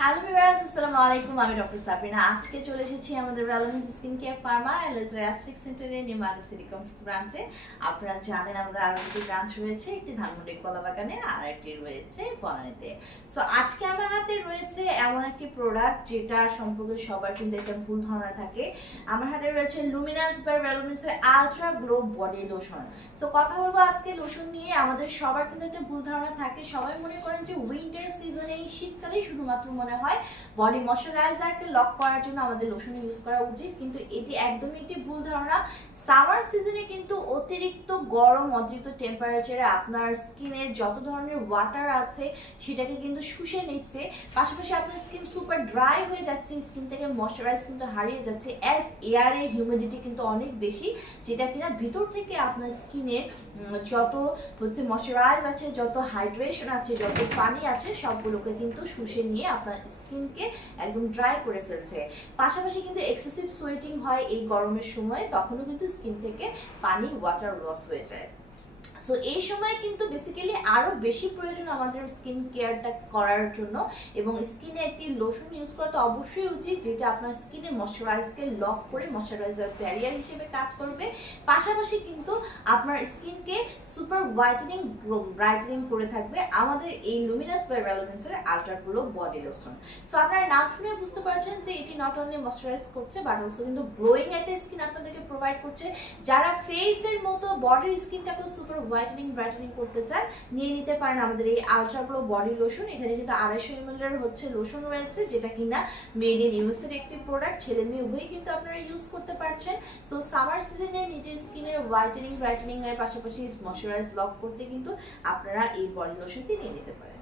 Hello viewers, আসসালামু আলাইকুম। আমি ডক্টর সাবরিনা। আজকে চলে এসেছি আমাদের relevance skin care Pharma elastic সেন্টারে নিউ মার্কেট সিটি কমপ্লেক্স ব্রাঞ্চে। আপনারা জানেন আমাদের আরো দুটি ব্রাঞ্চ রয়েছে, একটি ধানমন্ডি কলাবাগানে আর একটি রয়েছে বনানীতে। সো আজকে আমার হাতে রয়েছে এমন একটি প্রোডাক্ট যেটা সম্পর্কে সবার কিন্তু একটা ভুল ধারণা থাকে। আমার হাতে রয়েছে লুমিনাস বাই রেলেভেন্সের ultra glow body lotion. So কথা বলবো আজকে লোশন নিয়ে। আমাদের সবার কিন্তু একটা ভুল ধারণা থাকে, সবাই মনে করেন যে উইন্টার সিজনে শীতকালেই শুধুমাত্র মনে হয় বডি ময়শ্চারাইজারকে লক করার জন্য আমাদের লোশন ইউজ করা উচিত, কিন্তু এটি একদমই একটি ভুল ধারণা। সামার সিজনে কিন্তু অতিরিক্ত গরম, অতিরিক্ত টেম্পারেচারে আপনার স্কিনের যত ধরনের ওয়াটার আছে সেটাকে কিন্তু শুষে নিচ্ছে, পাশাপাশি আপনার স্কিন সুপার ড্রাই হয়ে যাচ্ছে, স্কিন থেকে ময়শ্চারাইজ কিন্তু হারিয়ে যাচ্ছে। অ্যাজ এয়ারে হিউমিডিটি কিন্তু অনেক বেশি, যেটা কিনা ভিতর থেকে আপনার স্কিনের যত হচ্ছে ময়শ্চারাইজ আছে, যত হাইড্রেশন আছে, যত পানি আছে সবগুলোকে কিন্তু শুষে নিয়ে আপনার স্কিনকে একদম ড্রাই করে ফেলছে। পাশাপাশি কিন্তু এক্সেসিভ সোয়েটিং হয় এই গরমের সময়, তখনও কিন্তু স্কিন থেকে পানি ওয়াটার লস হয়ে যায়। সো এই সময় কিন্তু বেসিক্যালি আরো বেশি প্রয়োজন আমাদের স্কিন কেয়ারটা করার জন্য, এবং স্কিনে একটি লোশন ইউজ করা তো অবশ্যই উচিত যেটা আপনার স্কিনের ময়শ্চারাইজকে লক করে ময়শ্চারাইজার ব্যারিয়ার হিসেবে কাজ করবে, পাশাপাশি কিন্তু আপনার স্কিনকে সুপার হোয়াইটেনিং ব্রাইটেনিং করে থাকবে আমাদের এই লুমিনাস বাই রেলেভেন্সের ultra glow body lotion. So আপনারা নাম শুনে বুঝতে পারছেন যে এটি নট অনলি ময়শ্চারাইজ করছে বাট অলসো কিন্তু গ্লোয়িং একটা স্কিন আপনাদেরকে প্রোভাইড করছে। যারা ফেসের মতো বডির স্কিনটাকে সুপার হোয়াইটেনিং ব্রাইটেনিং করতে চান, নিয়ে নিতে পারেন আমাদের এই আলট্রা গ্লো বডি লোশন। এখানে কিন্তু 250 ml এর হচ্ছে লোশন রয়েছে, যেটা কিনা মেড ইন ইউএস এর একটি প্রোডাক্ট, ছেলে মেয়ে উভয়ই কিন্তু আপনারা ইউজ করতে পারছেন। সো সামার সিজনে নিজের স্কিনের হোয়াইটেনিং ব্রাইটেনিং এর পাশাপাশি ময়শ্চারাইজ লক করতে কিন্তু আপনারা এই বডি লোশনটি নিয়ে নিতে পারেন।